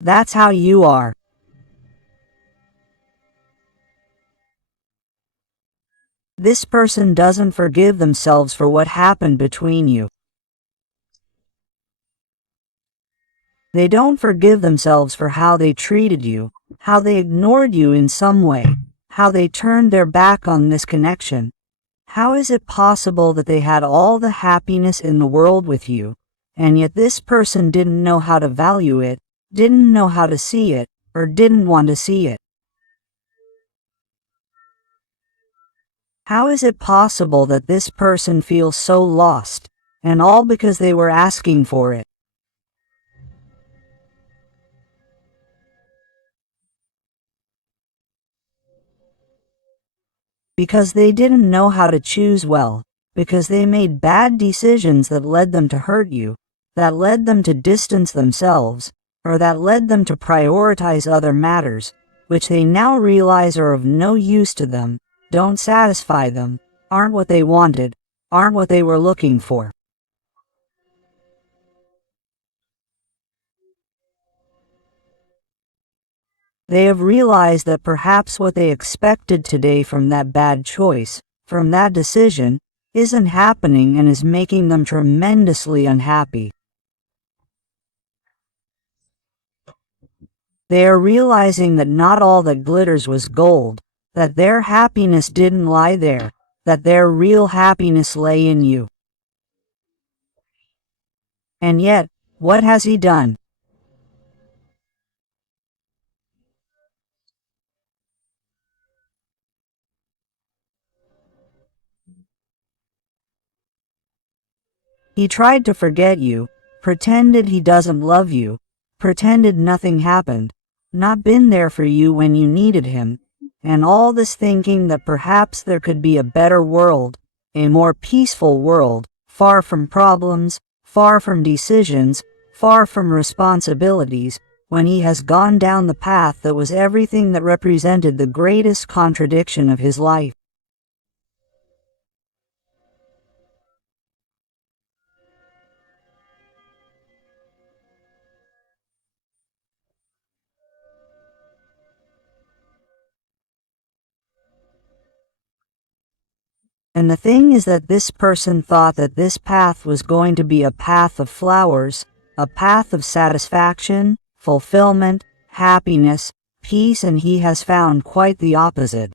That's how you are. This person doesn't forgive themselves for what happened between you. They don't forgive themselves for how they treated you, how they ignored you in some way, how they turned their back on this connection. How is it possible that they had all the happiness in the world with you, and yet this person didn't know how to value it, didn't know how to see it, or didn't want to see it? How is it possible that this person feels so lost, and all because they were asking for it? Because they didn't know how to choose well, because they made bad decisions that led them to hurt you, that led them to distance themselves, or that led them to prioritize other matters, which they now realize are of no use to them, don't satisfy them, aren't what they wanted, aren't what they were looking for. They have realized that perhaps what they expected today from that bad choice, from that decision, isn't happening and is making them tremendously unhappy. They are realizing that not all that glitters was gold, that their happiness didn't lie there, that their real happiness lay in you. And yet, what has he done? He tried to forget you, pretended he doesn't love you, pretended nothing happened, not been there for you when you needed him, and all this thinking that perhaps there could be a better world, a more peaceful world, far from problems, far from decisions, far from responsibilities, when he has gone down the path that was everything that represented the greatest contradiction of his life. And the thing is that this person thought that this path was going to be a path of flowers, a path of satisfaction, fulfillment, happiness, peace, and he has found quite the opposite.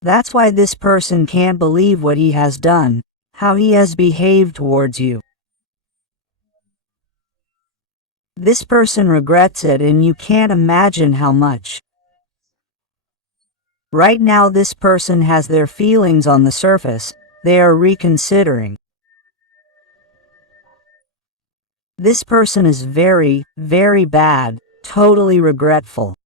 That's why this person can't believe what he has done, how he has behaved towards you. This person regrets it, and you can't imagine how much. Right now this person has their feelings on the surface, they are reconsidering. This person is very, very bad, totally regretful.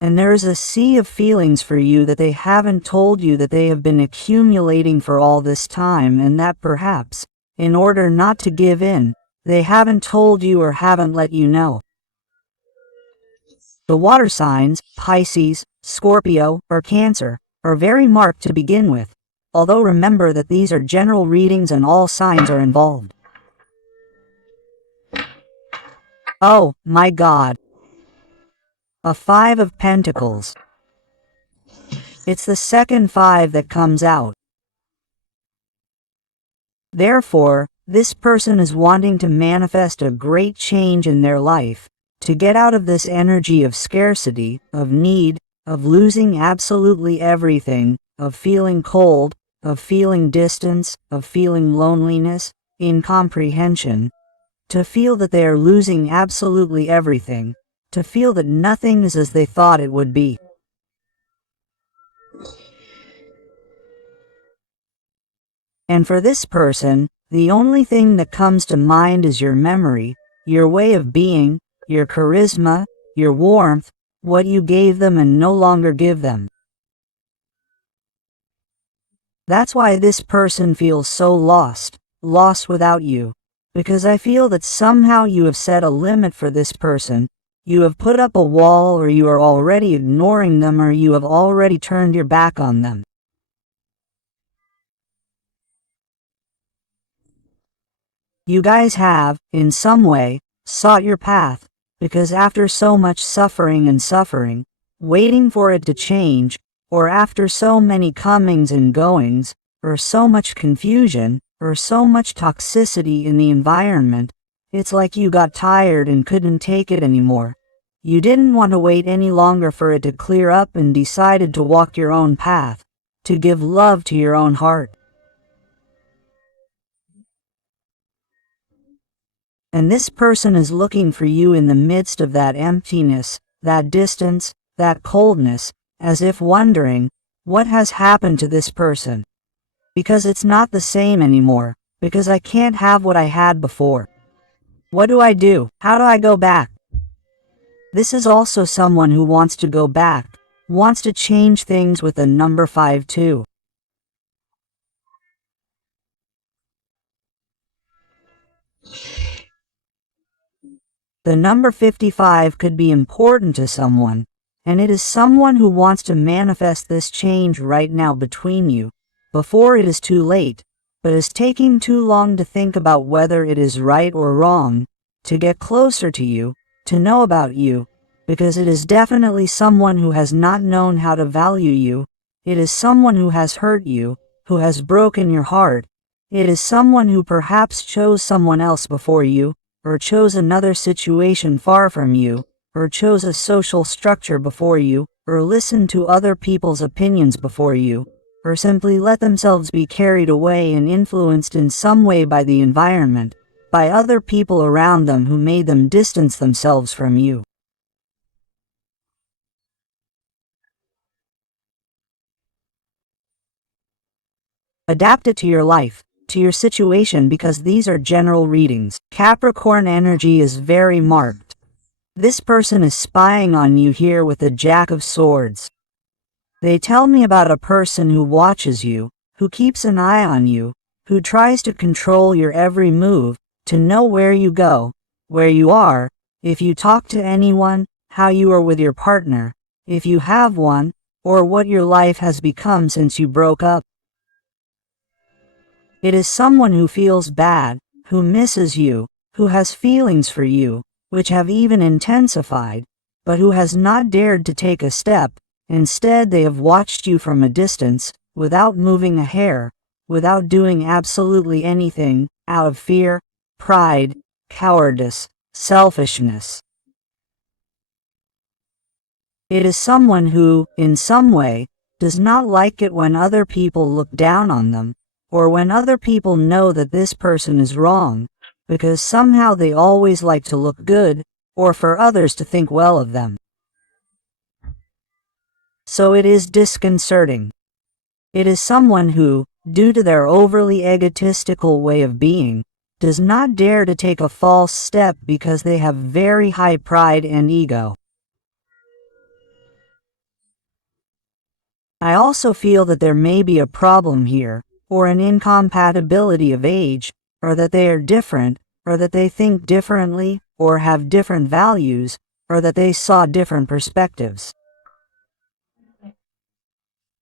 And there is a sea of feelings for you that they haven't told you, that they have been accumulating for all this time, and that perhaps, in order not to give in, they haven't told you or haven't let you know. The water signs, Pisces, Scorpio, or Cancer, are very marked to begin with, although remember that these are general readings and all signs are involved. Oh, my God. A 5 of Pentacles. It's the second 5 that comes out. Therefore, this person is wanting to manifest a great change in their life, to get out of this energy of scarcity, of need, of losing absolutely everything, of feeling cold, of feeling distance, of feeling loneliness, incomprehension, to feel that they are losing absolutely everything, to feel that nothing is as they thought it would be. And for this person, the only thing that comes to mind is your memory, your way of being, your charisma, your warmth, what you gave them and no longer give them. That's why this person feels so lost, lost without you, because I feel that somehow you have set a limit for this person, you have put up a wall, or you are already ignoring them, or you have already turned your back on them. You guys have, in some way, sought your path, because after so much suffering, waiting for it to change, or after so many comings and goings, or so much confusion, or so much toxicity in the environment, it's like you got tired and couldn't take it anymore. You didn't want to wait any longer for it to clear up and decided to walk your own path, to give love to your own heart. And this person is looking for you in the midst of that emptiness, that distance, that coldness, as if wondering, what has happened to this person? Because it's not the same anymore, because I can't have what I had before. What do I do? How do I go back? This is also someone who wants to go back, wants to change things with the number 5 too. The number 55 could be important to someone, and it is someone who wants to manifest this change right now between you, before it is too late, but is taking too long to think about whether it is right or wrong, to get closer to you, to know about you, because it is definitely someone who has not known how to value you. It is someone who has hurt you, who has broken your heart. It is someone who perhaps chose someone else before you, or chose another situation far from you, or chose a social structure before you, or listened to other people's opinions before you, or simply let themselves be carried away and influenced in some way by the environment, by other people around them who made them distance themselves from you. Adapt it to your life, to your situation, because these are general readings. Capricorn energy is very marked. This person is spying on you here with the Jack of Swords. They tell me about a person who watches you, who keeps an eye on you, who tries to control your every move, to know where you go, where you are, if you talk to anyone, how you are with your partner, if you have one, or what your life has become since you broke up. It is someone who feels bad, who misses you, who has feelings for you, which have even intensified, but who has not dared to take a step. Instead, they have watched you from a distance, without moving a hair, without doing absolutely anything, out of fear, pride, cowardice, selfishness. It is someone who, in some way, does not like it when other people look down on them, or when other people know that this person is wrong, because somehow they always like to look good, or for others to think well of them. So it is disconcerting. It is someone who, due to their overly egotistical way of being, does not dare to take a false step because they have very high pride and ego. I also feel that there may be a problem here, or an incompatibility of age, or that they are different, or that they think differently, or have different values, or that they saw different perspectives.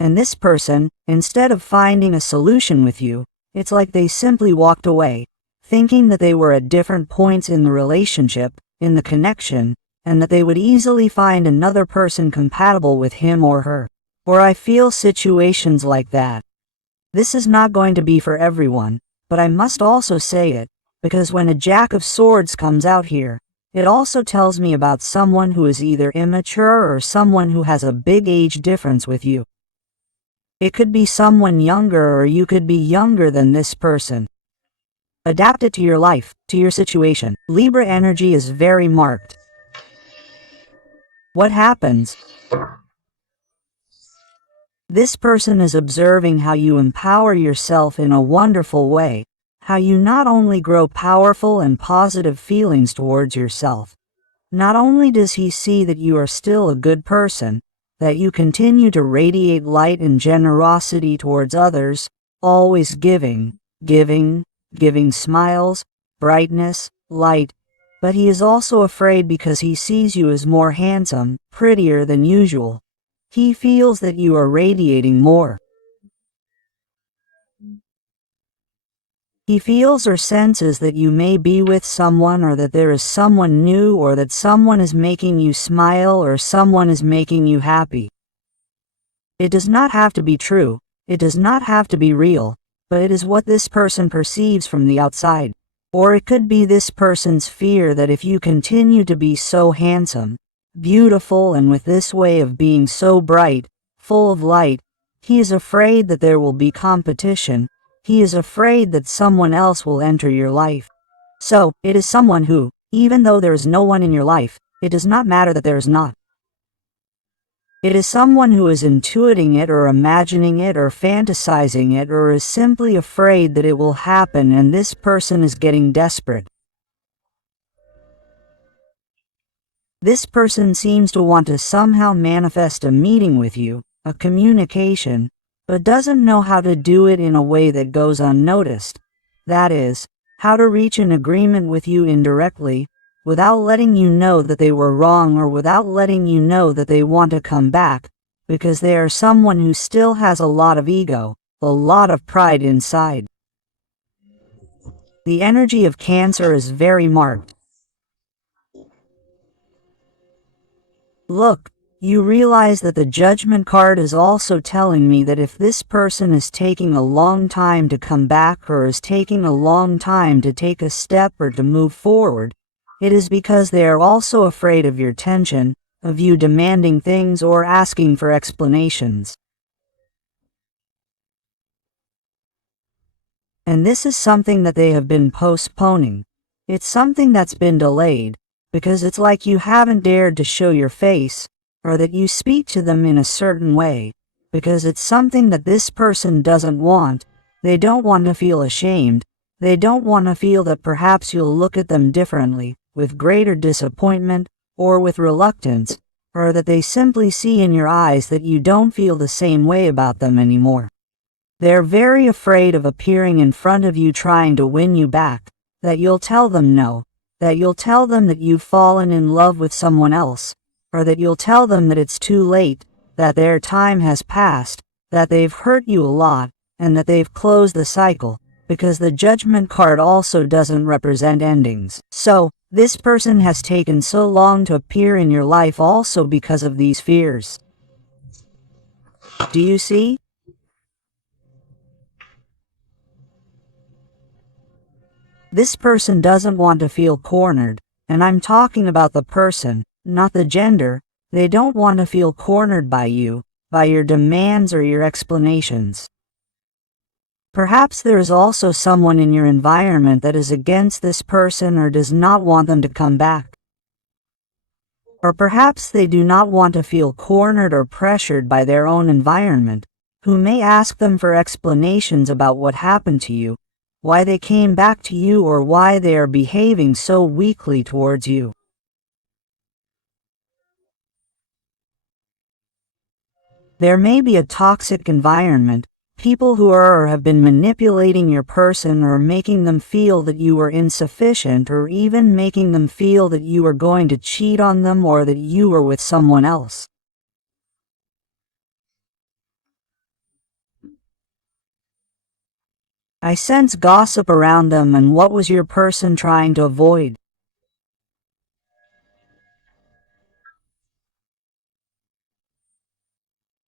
And this person, instead of finding a solution with you, it's like they simply walked away, thinking that they were at different points in the relationship, in the connection, and that they would easily find another person compatible with him or her. Or I feel situations like that. This is not going to be for everyone, but I must also say it, because when a Jack of Swords comes out here, it also tells me about someone who is either immature or someone who has a big age difference with you. It could be someone younger, or you could be younger than this person. Adapt it to your life, to your situation. Libra energy is very marked. What happens? This person is observing how you empower yourself in a wonderful way, how you not only grow powerful and positive feelings towards yourself. Not only does he see that you are still a good person, that you continue to radiate light and generosity towards others, always giving smiles, brightness, light, but he is also afraid because he sees you as more handsome, prettier than usual. He feels that you are radiating more. He feels or senses that you may be with someone, or that there is someone new, or that someone is making you smile, or someone is making you happy. It does not have to be true, it does not have to be real, but it is what this person perceives from the outside. Or it could be this person's fear that if you continue to be so handsome, beautiful, and with this way of being so bright, full of light, he is afraid that there will be competition. He is afraid that someone else will enter your life. So, it is someone who, even though there is no one in your life, it does not matter that there is not. It is someone who is intuiting it, or imagining it, or fantasizing it, or is simply afraid that it will happen, and this person is getting desperate. This person seems to want to somehow manifest a meeting with you, a communication, but doesn't know how to do it in a way that goes unnoticed. That is, how to reach an agreement with you indirectly, without letting you know that they were wrong, or without letting you know that they want to come back, because they are someone who still has a lot of ego, a lot of pride inside. The energy of Cancer is very marked. Look, you realize that the Judgment card is also telling me that if this person is taking a long time to come back, or is taking a long time to take a step or to move forward, it is because they are also afraid of your tension, of you demanding things or asking for explanations. And this is something that they have been postponing. It's something that's been delayed, because it's like you haven't dared to show your face, or that you speak to them in a certain way, because it's something that this person doesn't want. They don't want to feel ashamed. They don't want to feel that perhaps you'll look at them differently, with greater disappointment, or with reluctance, or that they simply see in your eyes that you don't feel the same way about them anymore. They're very afraid of appearing in front of you trying to win you back, that you'll tell them no, that you'll tell them that you've fallen in love with someone else, or that you'll tell them that it's too late, that their time has passed, that they've hurt you a lot, and that they've closed the cycle, because the Judgment card also doesn't represent endings. So, this person has taken so long to appear in your life also because of these fears. Do you see? This person doesn't want to feel cornered, and I'm talking about the person, not the gender. They don't want to feel cornered by you, by your demands or your explanations. Perhaps there is also someone in your environment that is against this person or does not want them to come back. Or perhaps they do not want to feel cornered or pressured by their own environment, who may ask them for explanations about what happened to you, why they came back to you, or why they are behaving so weakly towards you. There may be a toxic environment, people who are or have been manipulating your person, or making them feel that you are insufficient, or even making them feel that you are going to cheat on them, or that you are with someone else. I sense gossip around them, and what was your person trying to avoid?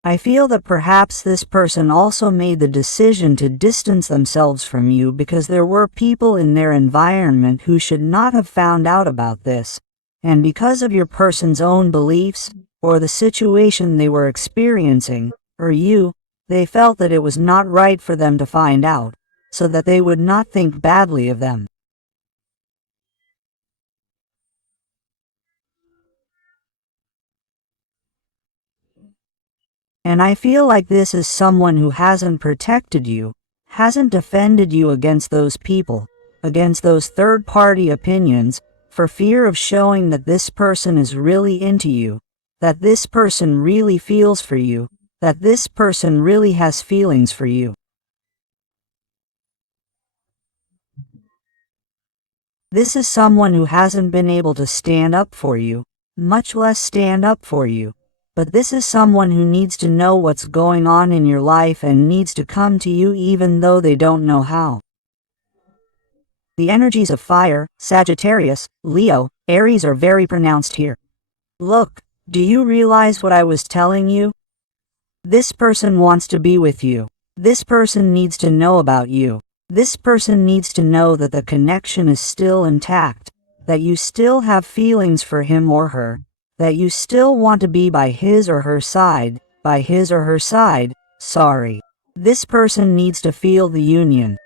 I feel that perhaps this person also made the decision to distance themselves from you because there were people in their environment who should not have found out about this, and because of your person's own beliefs, or the situation they were experiencing, or you, they felt that it was not right for them to find out, so that they would not think badly of them. And I feel like this is someone who hasn't protected you, hasn't defended you against those people, against those third-party opinions, for fear of showing that this person is really into you, that this person really feels for you, that this person really has feelings for you. This is someone who hasn't been able to stand up for you, much less stand up for you. But this is someone who needs to know what's going on in your life and needs to come to you even though they don't know how. The energies of fire, Sagittarius, Leo, Aries are very pronounced here. Look, do you realize what I was telling you? This person wants to be with you. This person needs to know about you. This person needs to know that the connection is still intact, that you still have feelings for him or her, that you still want to be by his or her side, sorry. This person needs to feel the union.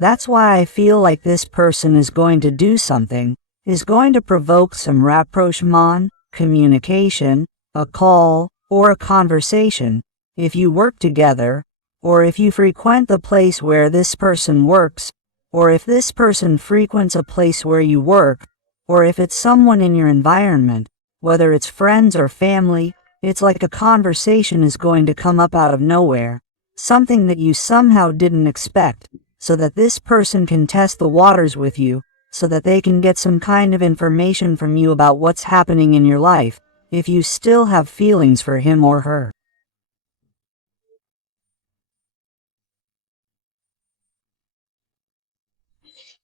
That's why I feel like this person is going to do something, is going to provoke some rapprochement, communication, a call, or a conversation, if you work together, or if you frequent the place where this person works, or if this person frequents a place where you work, or if it's someone in your environment, whether it's friends or family, it's like a conversation is going to come up out of nowhere, something that you somehow didn't expect, so that this person can test the waters with you, so that they can get some kind of information from you about what's happening in your life, if you still have feelings for him or her.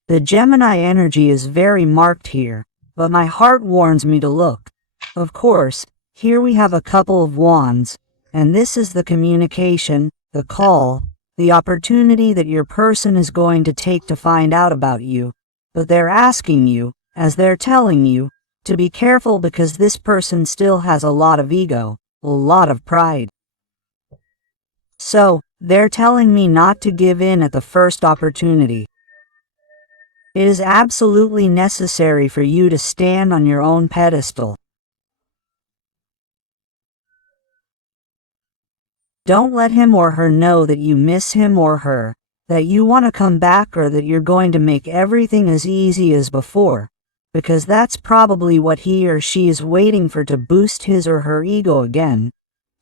The Gemini energy is very marked here, but my heart warns me to look. Of course, here we have a couple of wands, and this is the communication, the call, the opportunity that your person is going to take to find out about you, but they're asking you, as they're telling you, to be careful because this person still has a lot of ego, a lot of pride. So, they're telling me not to give in at the first opportunity. It is absolutely necessary for you to stand on your own pedestal. Don't let him or her know that you miss him or her, that you want to come back, or that you're going to make everything as easy as before, because that's probably what he or she is waiting for, to boost his or her ego again,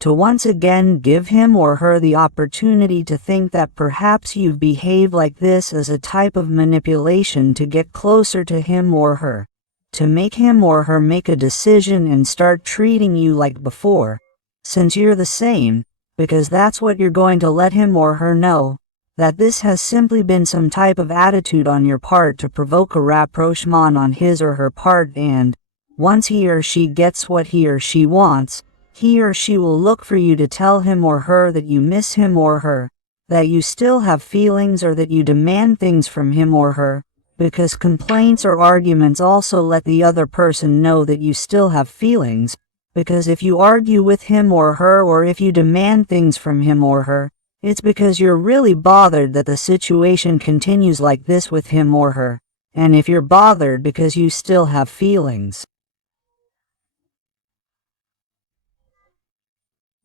to once again give him or her the opportunity to think that perhaps you've behaved like this as a type of manipulation to get closer to him or her, to make him or her make a decision and start treating you like before, since you're the same, because that's what you're going to let him or her know, that this has simply been some type of attitude on your part to provoke a rapprochement on his or her part, and once he or she gets what he or she wants, he or she will look for you to tell him or her that you miss him or her, that you still have feelings, or that you demand things from him or her, because complaints or arguments also let the other person know that you still have feelings, because if you argue with him or her, or if you demand things from him or her, it's because you're really bothered that the situation continues like this with him or her, and if you're bothered because you still have feelings.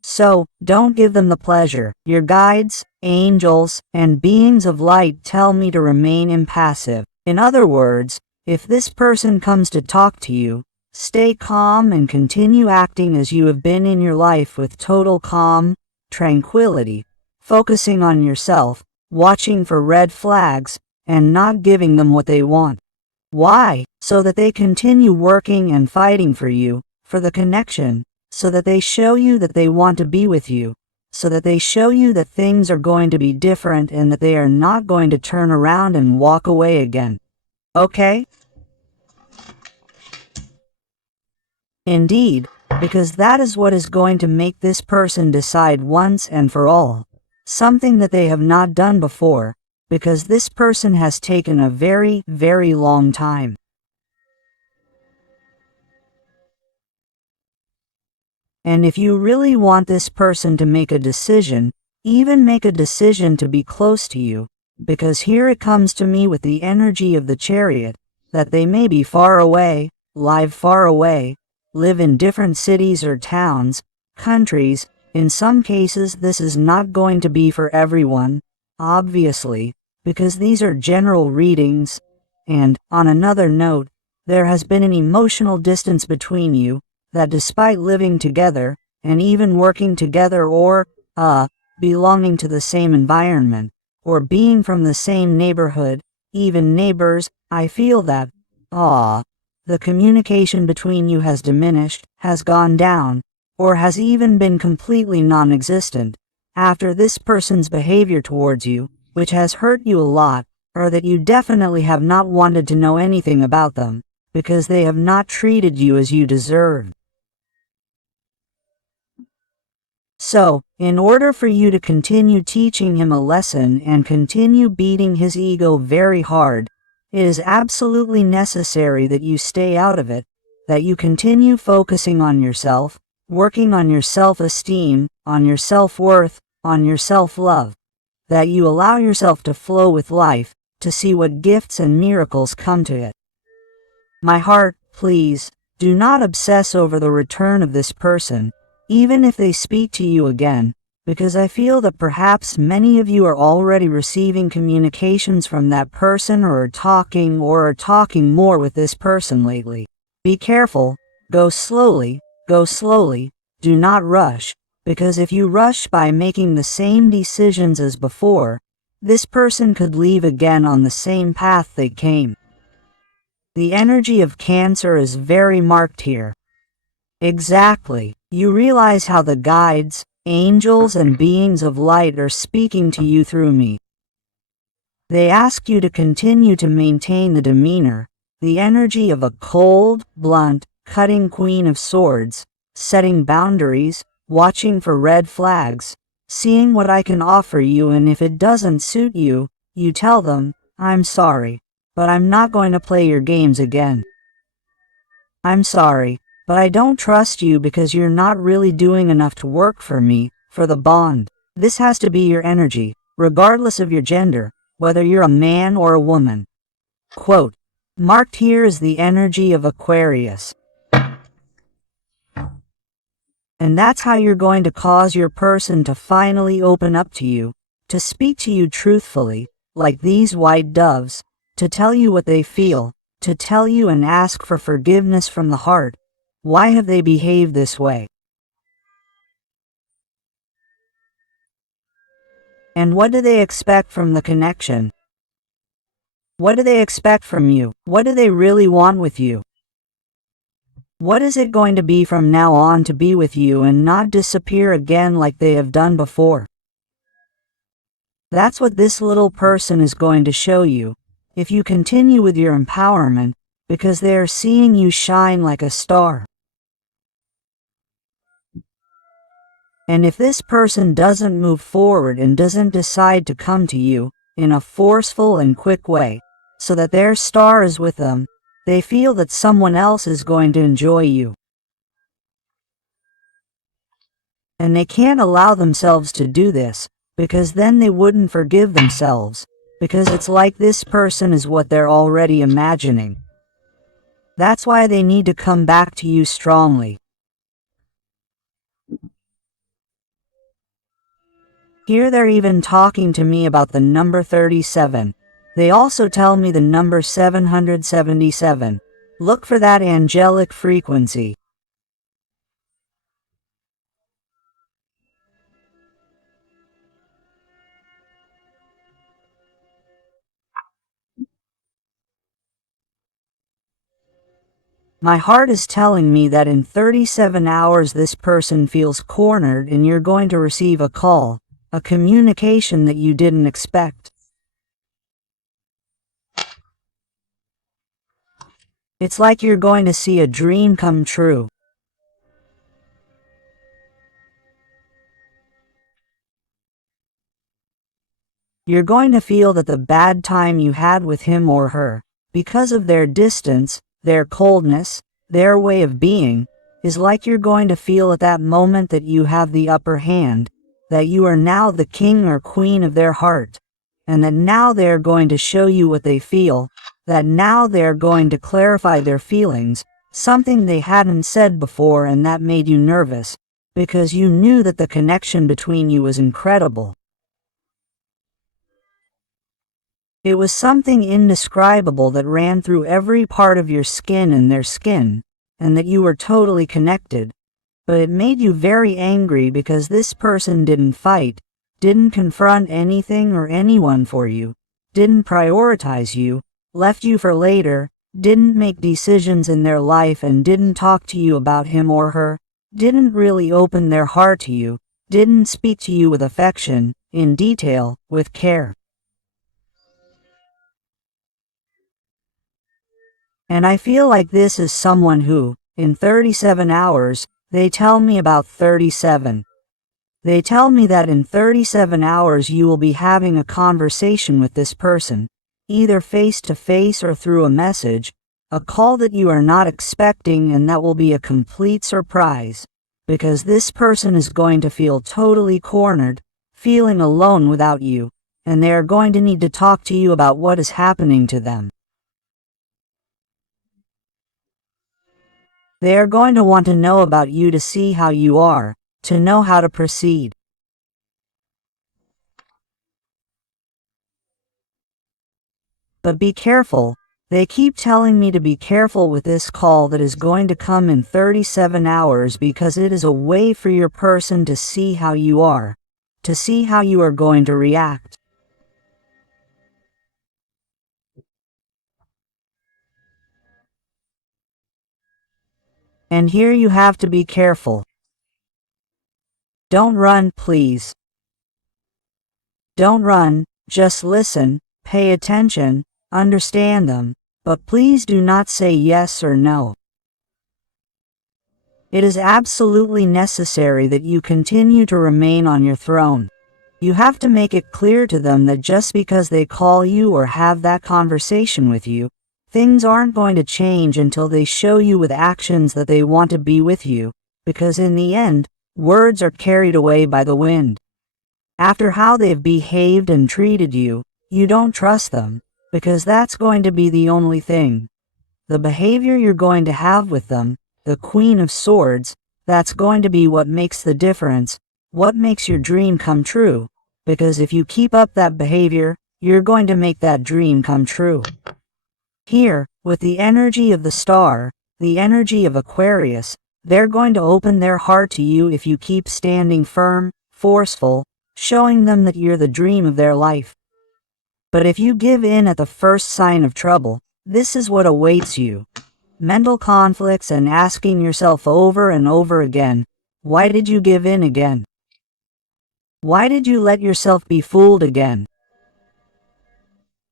So, don't give them the pleasure. Your guides, angels, and beings of light tell me to remain impassive. In other words, if this person comes to talk to you, stay calm and continue acting as you have been in your life, with total calm, tranquility, focusing on yourself, watching for red flags, and not giving them what they want. Why? So that they continue working and fighting for you, for the connection, so that they show you that they want to be with you, so that they show you that things are going to be different and that they are not going to turn around and walk away again. Okay? Indeed, because that is what is going to make this person decide once and for all, something that they have not done before, because this person has taken a very, very long time. And if you really want this person to make a decision, even make a decision to be close to you, because here it comes to me with the energy of the Chariot, that they may be far away, live far away, live in different cities or towns, countries. In some cases this is not going to be for everyone, obviously, because these are general readings, and, on another note, there has been an emotional distance between you, that despite living together, and even working together, or, belonging to the same environment, or being from the same neighborhood, even neighbors, I feel that, the communication between you has diminished, has gone down, or has even been completely non-existent, after this person's behavior towards you, which has hurt you a lot, or that you definitely have not wanted to know anything about them, because they have not treated you as you deserved. So, in order for you to continue teaching him a lesson and continue beating his ego very hard, it is absolutely necessary that you stay out of it, that you continue focusing on yourself, working on your self-esteem, on your self-worth, on your self-love, that you allow yourself to flow with life, to see what gifts and miracles come to it. My heart, please, do not obsess over the return of this person, even if they speak to you again, because I feel that perhaps many of you are already receiving communications from that person or are talking more with this person lately. Be careful, go slowly, do not rush, because if you rush by making the same decisions as before, this person could leave again on the same path they came. The energy of Cancer is very marked here. Exactly. You realize how the guides, angels, and beings of light are speaking to you through me. They ask you to continue to maintain the demeanor, the energy of a cold, blunt, cutting Queen of Swords, setting boundaries, watching for red flags, seeing what I can offer you, and if it doesn't suit you, you tell them, I'm sorry, but I'm not going to play your games again. I'm sorry, but I don't trust you because you're not really doing enough to work for me, for the bond. This has to be your energy, regardless of your gender, whether you're a man or a woman. Quote, marked here is the energy of Aquarius. And that's how you're going to cause your person to finally open up to you, to speak to you truthfully, like these white doves, to tell you what they feel, to tell you and ask for forgiveness from the heart. Why have they behaved this way? And what do they expect from the connection? What do they expect from you? What do they really want with you? What is it going to be from now on to be with you and not disappear again like they have done before? That's what this little person is going to show you, if you continue with your empowerment, because they are seeing you shine like a star. And if this person doesn't move forward and doesn't decide to come to you in a forceful and quick way, so that their star is with them, they feel that someone else is going to enjoy you. And they can't allow themselves to do this, because then they wouldn't forgive themselves, because it's like this person is what they're already imagining. That's why they need to come back to you strongly. Here they're even talking to me about the number 37. They also tell me the number 777. Look for that angelic frequency. My heart is telling me that in 37 hours this person feels cornered and you're going to receive a call, a communication that you didn't expect. It's like you're going to see a dream come true. You're going to feel that the bad time you had with him or her, because of their distance, their coldness, their way of being, is like you're going to feel at that moment that you have the upper hand, that you are now the king or queen of their heart, and that now they're going to show you what they feel, that now they're going to clarify their feelings, something they hadn't said before, and that made you nervous, because you knew that the connection between you was incredible. It was something indescribable that ran through every part of your skin and their skin, and that you were totally connected. But it made you very angry because this person didn't fight, didn't confront anything or anyone for you, didn't prioritize you, left you for later, didn't make decisions in their life and didn't talk to you about him or her, didn't really open their heart to you, didn't speak to you with affection, in detail, with care. And I feel like this is someone who, in 37 hours, they tell me about 37. They tell me that in 37 hours you will be having a conversation with this person, either face to face or through a message, a call that you are not expecting, and that will be a complete surprise, because this person is going to feel totally cornered, feeling alone without you, and they are going to need to talk to you about what is happening to them. They are going to want to know about you to see how you are, to know how to proceed. But be careful. They keep telling me to be careful with this call that is going to come in 37 hours, because it is a way for your person to see how you are, to see how you are going to react. And here you have to be careful. Don't run, please. Don't run, just listen, pay attention, understand them, but please do not say yes or no. It is absolutely necessary that you continue to remain on your throne. You have to make it clear to them that just because they call you or have that conversation with you, things aren't going to change until they show you with actions that they want to be with you, because in the end, words are carried away by the wind. After how they've behaved and treated you, you don't trust them, because that's going to be the only thing. The behavior you're going to have with them, the Queen of Swords, that's going to be what makes the difference, what makes your dream come true, because if you keep up that behavior, you're going to make that dream come true. Here, with the energy of the star, the energy of Aquarius, they're going to open their heart to you if you keep standing firm, forceful, showing them that you're the dream of their life. But if you give in at the first sign of trouble, this is what awaits you. Mental conflicts and asking yourself over and over again, why did you give in again? Why did you let yourself be fooled again?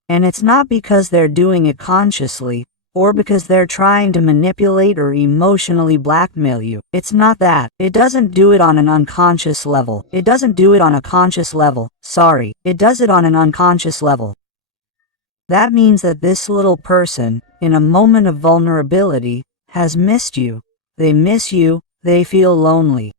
And it's not because they're doing it consciously, or because they're trying to manipulate or emotionally blackmail you. It's not that. It doesn't do it on an unconscious level. It doesn't do it on a conscious level. Sorry, it does it on an unconscious level. That means that this little person, in a moment of vulnerability, has missed you. They miss you, they feel lonely.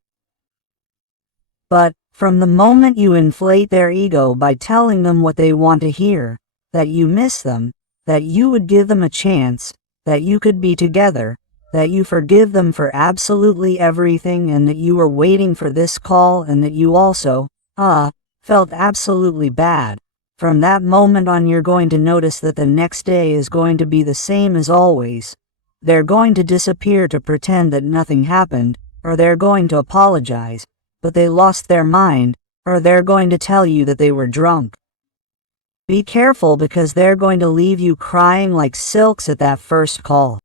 But, from the moment you inflate their ego by telling them what they want to hear, that you miss them, that you would give them a chance, that you could be together, that you forgive them for absolutely everything, and that you were waiting for this call, and that you also, felt absolutely bad. From that moment on, you're going to notice that the next day is going to be the same as always. They're going to disappear to pretend that nothing happened, or they're going to apologize, but they lost their mind, or they're going to tell you that they were drunk. Be careful, because they're going to leave you crying like silks at that first call.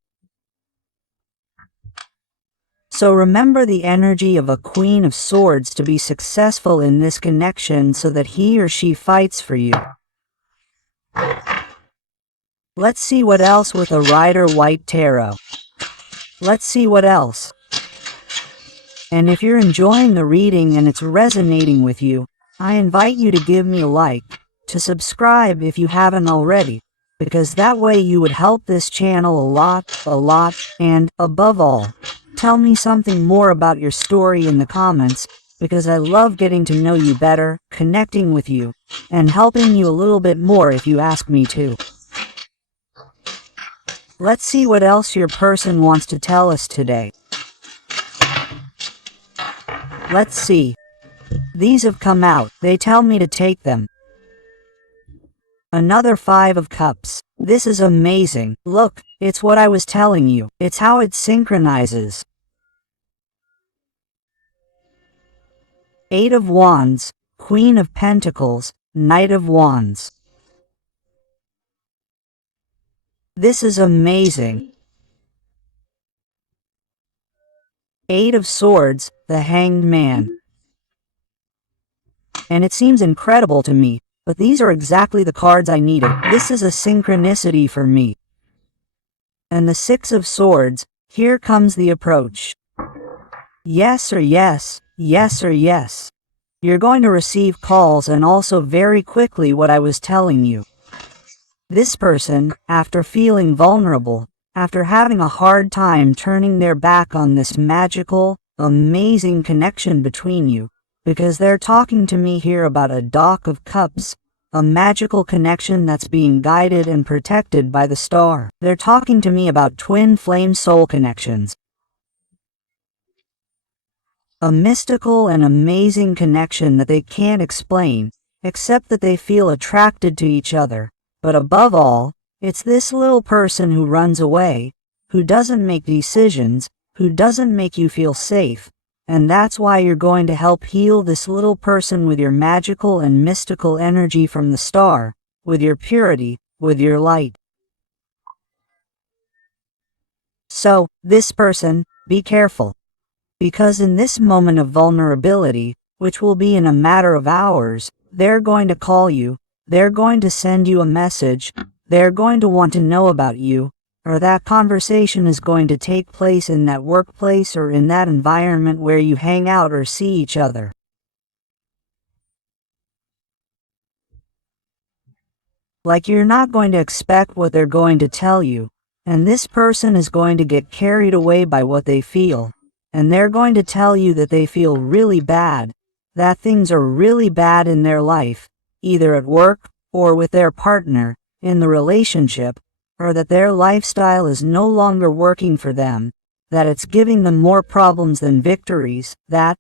So remember the energy of a Queen of Swords to be successful in this connection, so that he or she fights for you. Let's see what else with a Rider White Tarot. Let's see what else. And if you're enjoying the reading and it's resonating with you, I invite you to give me a like, to subscribe if you haven't already, because that way you would help this channel a lot, and, above all, tell me something more about your story in the comments, because I love getting to know you better, connecting with you, and helping you a little bit more if you ask me to. Let's see what else your person wants to tell us today. Let's see. These have come out. They tell me to take them. Another 5 of Cups. This is amazing. Look, it's what I was telling you. It's how it synchronizes. 8 of Wands, Queen of Pentacles, Knight of Wands. This is amazing. 8 of Swords, the Hanged Man. And it seems incredible to me, but these are exactly the cards I needed. This is a synchronicity for me. And the Six of Swords, here comes the approach. Yes or yes, yes or yes. You're going to receive calls and also very quickly what I was telling you. This person, after feeling vulnerable, after having a hard time turning their back on this magical, amazing connection between you, because they're talking to me here about a Dock of Cups, a magical connection that's being guided and protected by the star. They're talking to me about twin flame soul connections. A mystical and amazing connection that they can't explain, except that they feel attracted to each other. But above all, it's this little person who runs away, who doesn't make decisions, who doesn't make you feel safe, and that's why you're going to help heal this little person with your magical and mystical energy from the star, with your purity, with your light. So, this person, be careful. Because in this moment of vulnerability, which will be in a matter of hours, they're going to call you, they're going to send you a message, they're going to want to know about you, or that conversation is going to take place in that workplace or in that environment where you hang out or see each other. Like you're not going to expect what they're going to tell you, and this person is going to get carried away by what they feel. And they're going to tell you that they feel really bad, that things are really bad in their life, either at work or with their partner, in the relationship, or that their lifestyle is no longer working for them, that it's giving them more problems than victories, that,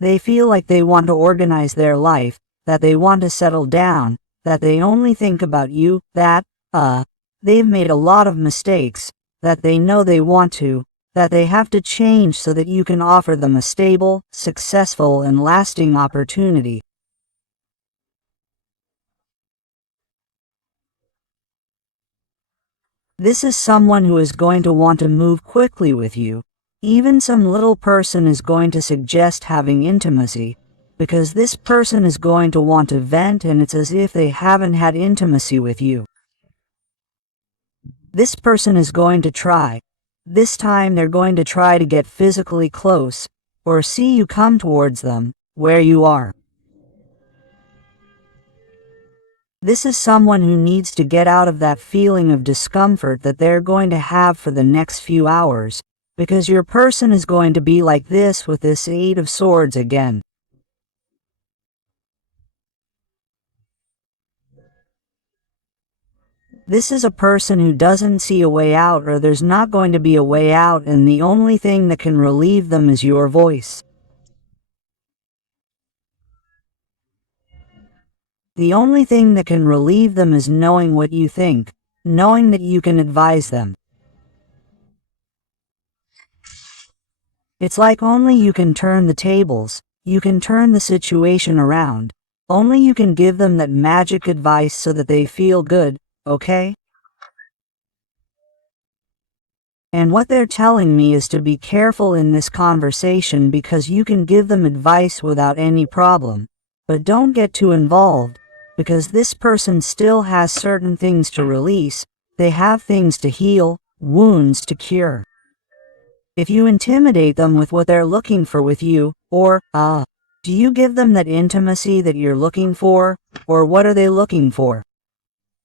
they feel like they want to organize their life, that they want to settle down, that they only think about you, that, they've made a lot of mistakes, that they know they want to, that they have to change so that you can offer them a stable, successful, and lasting opportunity. This is someone who is going to want to move quickly with you. Even some little person is going to suggest having intimacy, because this person is going to want to vent and it's as if they haven't had intimacy with you. This person is going to try. This time they're going to try to get physically close, or see you come towards them, where you are. This is someone who needs to get out of that feeling of discomfort that they're going to have for the next few hours, because your person is going to be like this with this Eight of Swords again. This is a person who doesn't see a way out, or there's not going to be a way out, and the only thing that can relieve them is your voice. The only thing that can relieve them is knowing what you think, knowing that you can advise them. It's like only you can turn the tables, you can turn the situation around. Only you can give them that magic advice so that they feel good, okay? And what they're telling me is to be careful in this conversation because you can give them advice without any problem. But don't get too involved, because this person still has certain things to release, they have things to heal, wounds to cure. If you intimidate them with what they're looking for with you, or, do you give them that intimacy that you're looking for, or what are they looking for?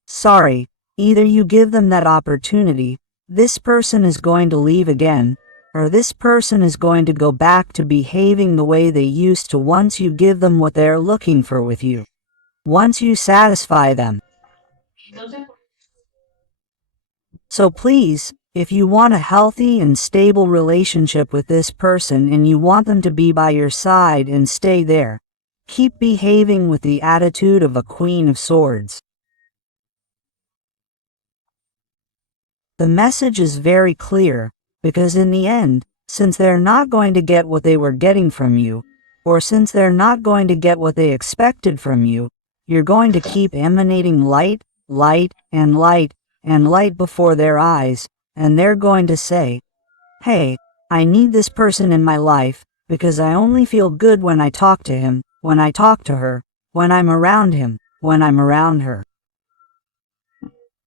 Sorry, either you give them that opportunity, this person is going to leave again, or this person is going to go back to behaving the way they used to once you give them what they're looking for with you. Once you satisfy them. So please, if you want a healthy and stable relationship with this person and you want them to be by your side and stay there, keep behaving with the attitude of a Queen of Swords. The message is very clear, because in the end, since they're not going to get what they were getting from you, or since they're not going to get what they expected from you, you're going to keep emanating light, light, and light, and light before their eyes, and they're going to say, hey, I need this person in my life, because I only feel good when I talk to him, when I talk to her, when I'm around him, when I'm around her.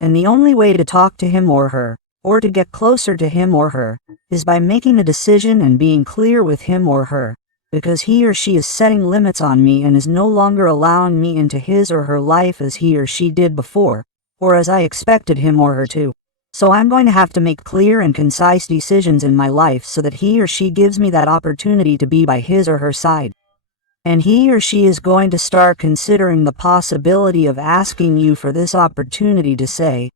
And the only way to talk to him or her, or to get closer to him or her, is by making a decision and being clear with him or her, because he or she is setting limits on me and is no longer allowing me into his or her life as he or she did before, or as I expected him or her to. So I'm going to have to make clear and concise decisions in my life so that he or she gives me that opportunity to be by his or her side. And he or she is going to start considering the possibility of asking you for this opportunity to say,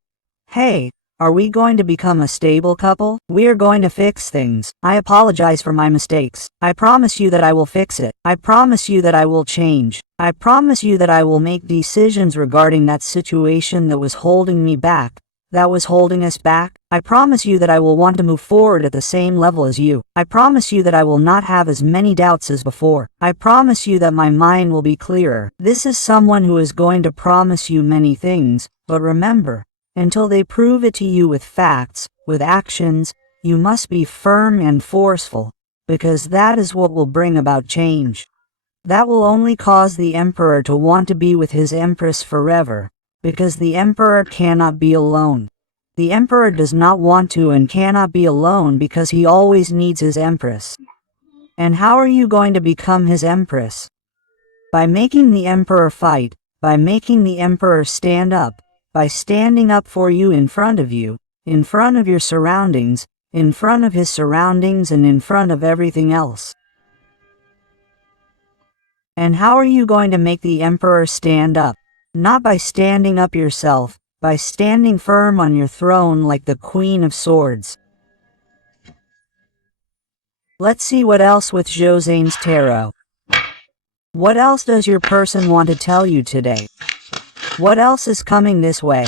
"Hey, are we going to become a stable couple? We're going to fix things. I apologize for my mistakes. I promise you that I will fix it. I promise you that I will change. I promise you that I will make decisions regarding that situation that was holding me back, that was holding us back. I promise you that I will want to move forward at the same level as you. I promise you that I will not have as many doubts as before. I promise you that my mind will be clearer." This is someone who is going to promise you many things, but remember, until they prove it to you with facts, with actions, you must be firm and forceful, because that is what will bring about change. That will only cause the emperor to want to be with his empress forever, because the emperor cannot be alone. The emperor does not want to and cannot be alone because he always needs his empress. And how are you going to become his empress? By making the emperor fight, by making the emperor stand up, by standing up for you, in front of your surroundings, in front of his surroundings, and in front of everything else. And how are you going to make the emperor stand up? Not by standing up yourself, by standing firm on your throne like the Queen of Swords. Let's see what else with Josene's tarot. What else does your person want to tell you today? What else is coming this way?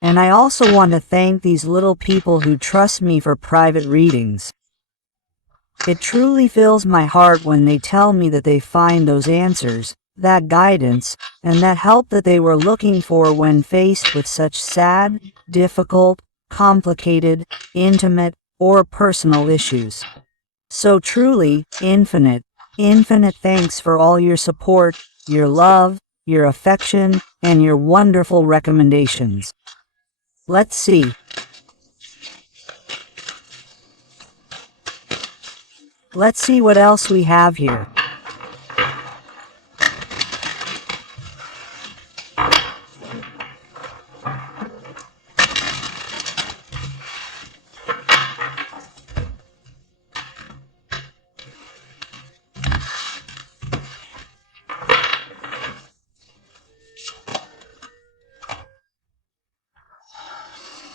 And I also want to thank these little people who trust me for private readings. It truly fills my heart when they tell me that they find those answers, that guidance, and that help that they were looking for when faced with such sad, difficult, complicated, intimate, or personal issues. So truly, infinite thanks for all your support, your love, your affection, and your wonderful recommendations. Let's see. Let's see what else we have here.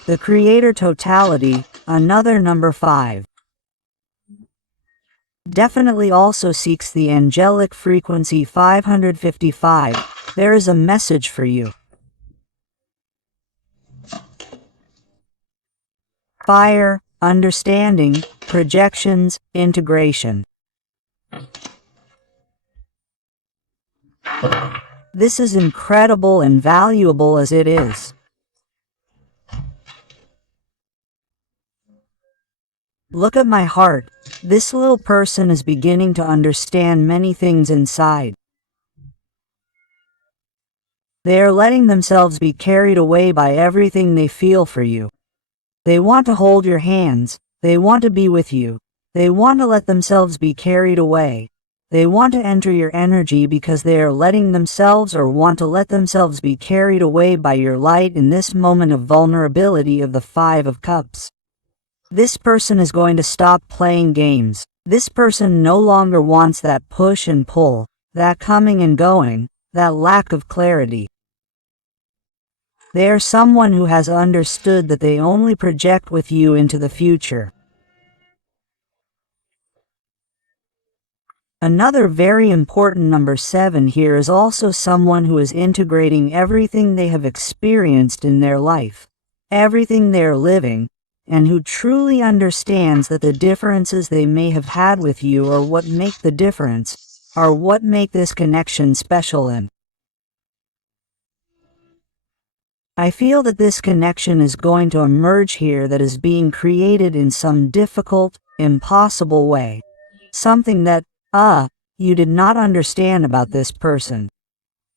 The Creator Totality, another number 5. Definitely also seeks the angelic frequency 555. There is a message for you. Fire, understanding, projections, integration. This is incredible and valuable as it is. Look at my heart. This little person is beginning to understand many things inside. They are letting themselves be carried away by everything they feel for you. They want to hold your hands. They want to be with you. They want to let themselves be carried away. They want to enter your energy because they are letting themselves or want to let themselves be carried away by your light in this moment of vulnerability of the 5 of Cups. This person is going to stop playing games. This person no longer wants that push and pull, that coming and going, that lack of clarity. They are someone who has understood that they only project with you into the future. Another very important number 7 here is also someone who is integrating everything they have experienced in their life, everything they are living, and who truly understands that the differences they may have had with you are what make the difference, are what make this connection special. And I feel that this connection is going to emerge here that is being created in some difficult, impossible way. Something that, you did not understand about this person.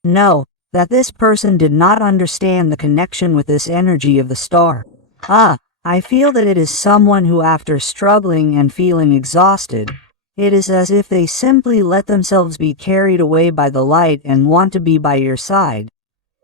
Know that this person did not understand the connection with this energy of the star. I feel that it is someone who, after struggling and feeling exhausted, it is as if they simply let themselves be carried away by the light and want to be by your side.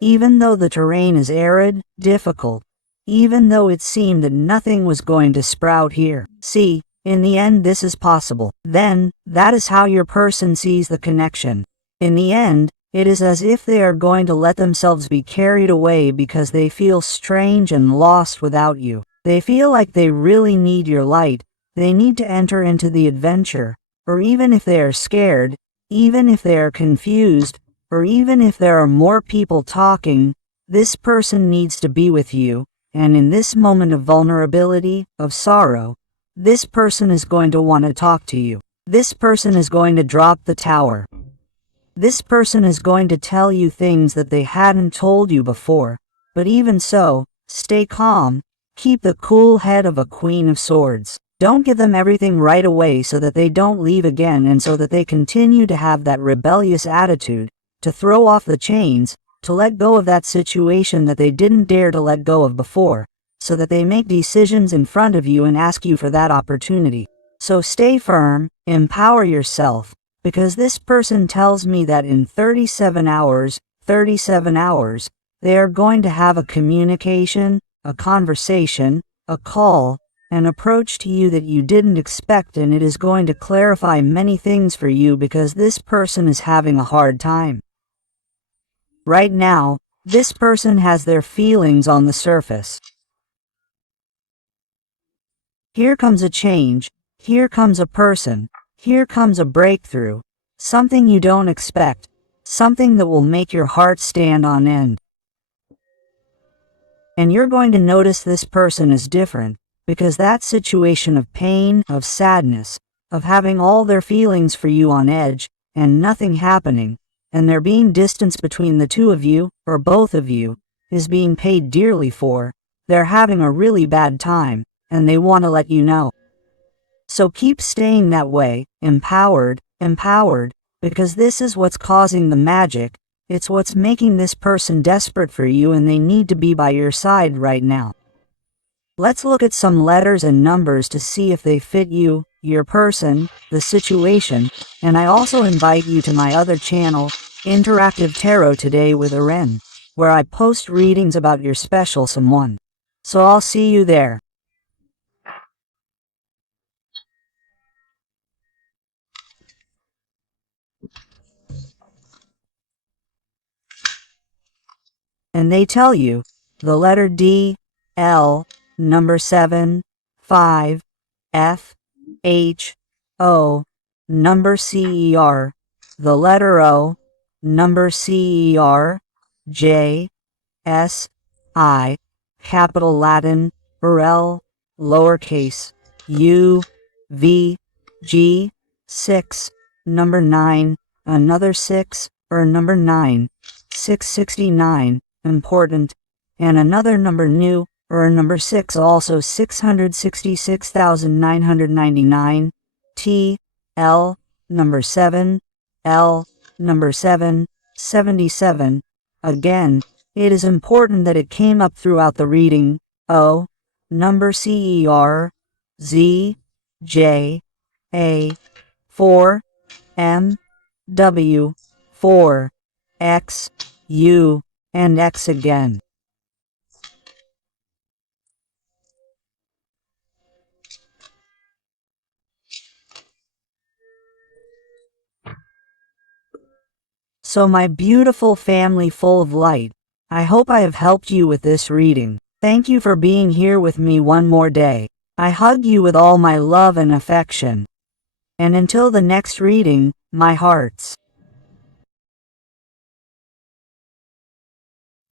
Even though the terrain is arid, difficult, even though it seemed that nothing was going to sprout here. See, in the end this is possible. Then, that is how your person sees the connection. In the end, it is as if they are going to let themselves be carried away because they feel strange and lost without you. They feel like they really need your light. They need to enter into the adventure. Or even if they are scared, even if they are confused, or even if there are more people talking, this person needs to be with you, and in this moment of vulnerability, of sorrow, this person is going to want to talk to you. This person is going to drop the tower. This person is going to tell you things that they hadn't told you before, but even so, stay calm, keep the cool head of a Queen of Swords. Don't give them everything right away so that they don't leave again and so that they continue to have that rebellious attitude, to throw off the chains, to let go of that situation that they didn't dare to let go of before, so that they make decisions in front of you and ask you for that opportunity. So stay firm, empower yourself, because this person tells me that in 37 hours, they are going to have a communication, a conversation, a call, an approach to you that you didn't expect, and it is going to clarify many things for you because this person is having a hard time. Right now, this person has their feelings on the surface. Here comes a change, here comes a person, here comes a breakthrough, something you don't expect, something that will make your heart stand on end. And you're going to notice this person is different, because that situation of pain, of sadness, of having all their feelings for you on edge, and nothing happening, and there being distance between the two of you, or both of you, is being paid dearly for. They're having a really bad time, and they want to let you know. So keep staying that way, empowered, because this is what's causing the magic. It's what's making this person desperate for you, and they need to be by your side right now. Let's look at some letters and numbers to see if they fit you, your person, the situation, and I also invite you to my other channel, Interactive Tarot Today with Aren, where I post readings about your special someone. So I'll see you there. And they tell you, the letter D, L, number 7, 5, F, H, O, number CER, the letter O, number CER, J, S, I, capital Latin, L, lowercase, U, V, G, 6, number 9, another 6, or number 9, 669, important, and another number new, or a number 6 also 666,999, T, L, number 7, L, number 7, 77. Again, it is important that it came up throughout the reading. O, number CER, Z, J, A, 4, M, W, 4, X, U, and X again. So my beautiful family full of light, I hope I have helped you with this reading. Thank you for being here with me one more day. I hug you with all my love and affection. And until the next reading, my hearts.